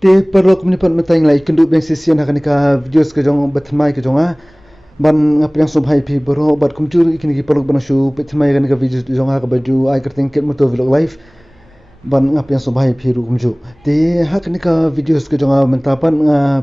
Te perlu menipat mentang lai kenduk beng sesian akan ka videos ke jong batmai ke jonga ban ngapiang subhai pi bro bat kumcur ikini ki perlu bana shu batmai kan ka videos jonga ka baju ai kerting ket moto vlog live ban ngapiang subhai pi ru kumju te hak ni ka videos ke jonga mentapan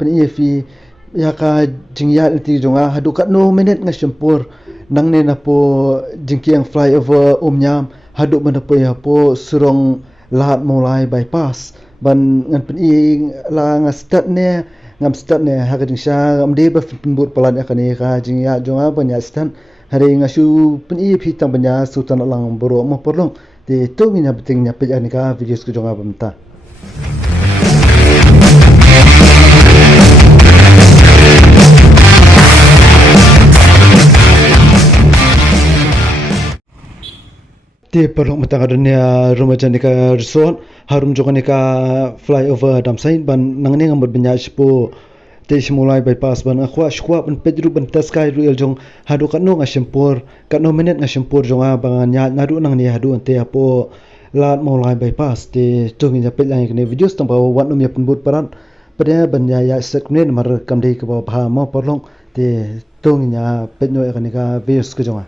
pen fi ya ka jingya ti jonga hadu kat no minute nga sempur nang ne na po jingkiang flyover umnyam hadu mana po ya po surong lahat mulai bypass ban ngan pen la nga start ne ngam start ne ha gading sha ngam de ba pembut pelan akani ka jingya jonga banya stand hari nga shu pen phi tang banya sultan lang boro mo porlong te to nginya beting nya pe ani ka videos ke jonga bamta Ti perlu matang dunia rumah janika resort harum juga nika flyover damsain ban nangni ngambat benya sipo te simulai bypass ban akwa skwa ban pedru ban taskai ruel jong hadu kanu ngasimpur kanu minute ngasimpur jonga bangan nya nadu nangni hadu ante apo lat mulai bypass te tungi nya pelang ne videos tang bawa wan ya penbut paran pada banya ya sekne mar kamdei ke bawa paham mo porlong te tungi nya penyo ekanika videos ke jonga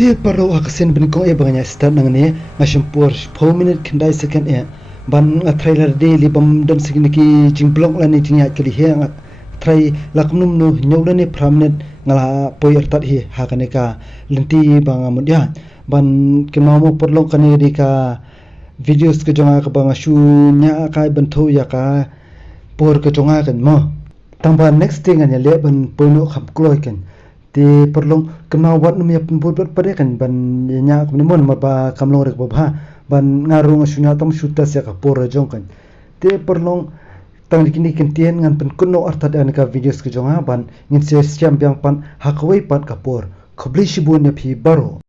Te paro akasen benikong banganya start nang ni ngasimpur 4 minute kendai second ban trailer de libam dan signiki jingblok lani tinya kali he trai laknum no nyolani permanent ngala poyer tat hi hakaneka lenti banga mudia ban kemamo perlong kani dika videos ke jonga ka banga shu nya kai bentho ya ka por ke jonga kan mo tamba next thing anya le ban poino khap kloi kan te perlong kemau wat numi pun bot pare kan ban nya ko ni mon ma ba kamlong rek ba ban ngarung sunya tam shuta sia ka por jong kan te perlong tang dikini kentien ngan pen kuno arta dan ka videos ke jonga ban ngin se siam biang pan hakwai pat kapor khobli shibun ne phi baro